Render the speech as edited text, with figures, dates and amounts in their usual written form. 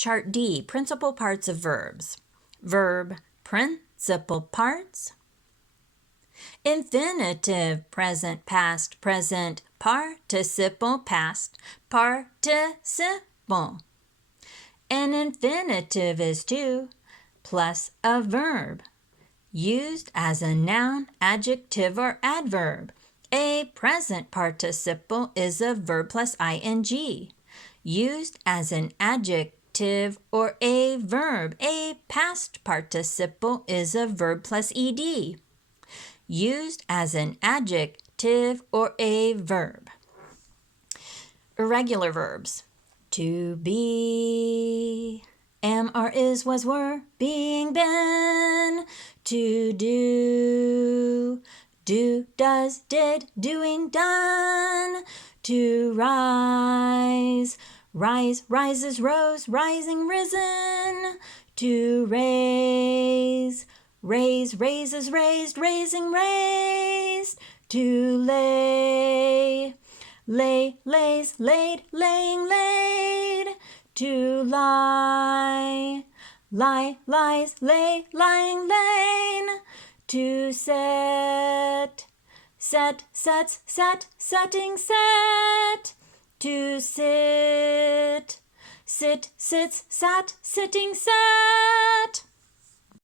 Chart D, principal parts of verbs. Verb, principal parts. Infinitive, present, past, present, participle, past, participle. An infinitive is to plus a verb, used as a noun, adjective, or adverb. A present participle is a verb plus ing, used as an adjective or a verb. A past participle is a verb plus ed, used as an adjective or a verb. Irregular verbs. To be, am, are, is, was, were, being, been. To do, does, did, doing, done. To rise, rises, rose, rising, risen. To raise, raises, raised, raising, raised. To lay, lays, laid, laying, laid. To lie, lies, lay, lying, lain. To set, sets, set, setting, set. To sit, sits, sat, sitting, sat.